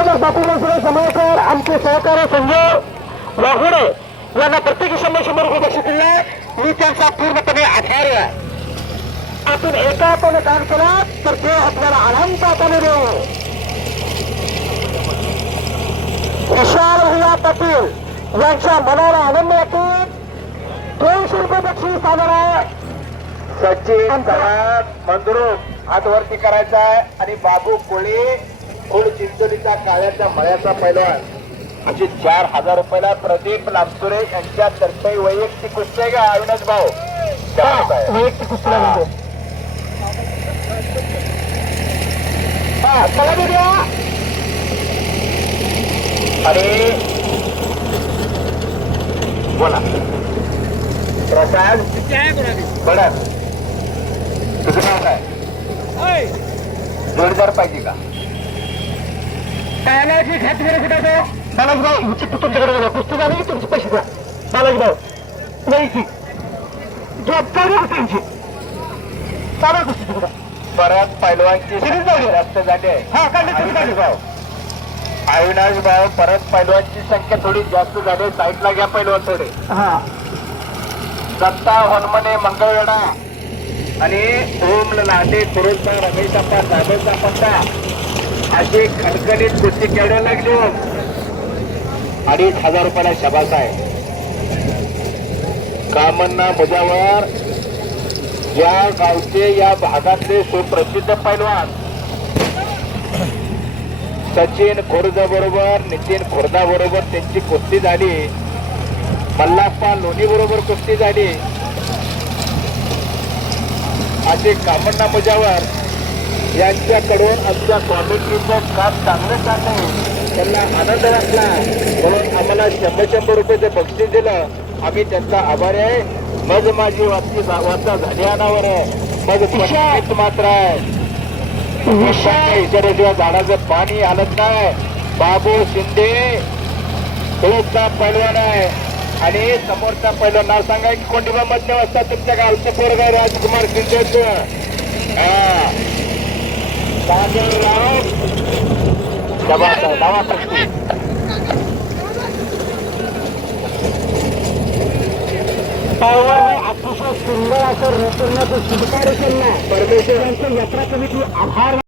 समाचार आमचे सहकारी संजय वाघोडे यांना प्रत्येकी 100 रुपये बक्षीस दिले आहे. मी त्यांचा पूर्णपणे आभारी आहे. आपण एकापणे काम केला तर ते आपल्याला आनंद आपण देऊ. विशाल भैया पाटील यांच्या मनाला आनंद वाटून 200 रुपये बक्षीस आलं आहे. सचिन मंदरू हात वरती करायचा आहे आणि बाबू कोळी खोड चिंचोलीचा काळ्याच्या मळ्याचा पैलवान अशी 4000 रुपयाला प्रदीप लांबसुरे यांच्या तर्फे वैयक्तिक कुस्ती आहे का अविनाश भाऊ? वैयक्तिक कुस्तीला म्हणतो. चला बघूया. आणि बोला प्रसाद बडा तुझं नाव काय? जोडदार पाहिजे का? काय नाही खात वगैरे कुठायचं बालाजीभाऊ हिची तुमच्याकडे बघा कुस्ती झाली तुमचे पैसे द्या. बालाजीभाऊ नाही की त्यांची चालू कुस्ती तिकडं परत पैलवानची जास्त झाली आहे. हा काढली भाऊ अविनाश भाऊ परत पैलवानची संख्या थोडी जास्त झाली. साईडला घ्या पैलवान थोडे. हा दत्ता हनुमने मंगळवेढा आणि ओम लांडे कुरुलचा रमेश अप्पा जाधवचा पत्ता अशी खणखणीत कुस्ती खेळायला लागली. 2500 रुपयाला शबास आहे. कामन्ना मुजावर या गावचे या भागातले सुप्रसिद्ध पैलवान सचिन खुर्द बरोबर नितीन खुर्दा बरोबर त्यांची कुस्ती झाली. मल्लाप्पा लोणी बरोबर कुस्ती झाली. असे कामन्ना मुजावर यांच्याकडून आमच्या कॉमेंट्रीचं काम चांगलं चाललंय. त्यांना आनंद वाटला म्हणून आम्हाला 100 रुपयाचं बक्षीस दिलं. आम्ही त्यांचा आभारी आहे. मग माझी वार्ता झाली अनावर आहे. मग पंचायत मात्र आहे. इतरशिवाय झाडाचं पाणी हलत नाही. बाबू शिंदे खेळचा पैलवान आहे आणि समोरचा पहिलं नाव सांगा की कोंडीबा मधल्या वाजता तुमच्या गावचे पोरगा राजकुमार शिंदेचं अतिशय सुंदर असं रचना तो शिल्पकार परमेश्वरांची यात्रा कमिटी आभार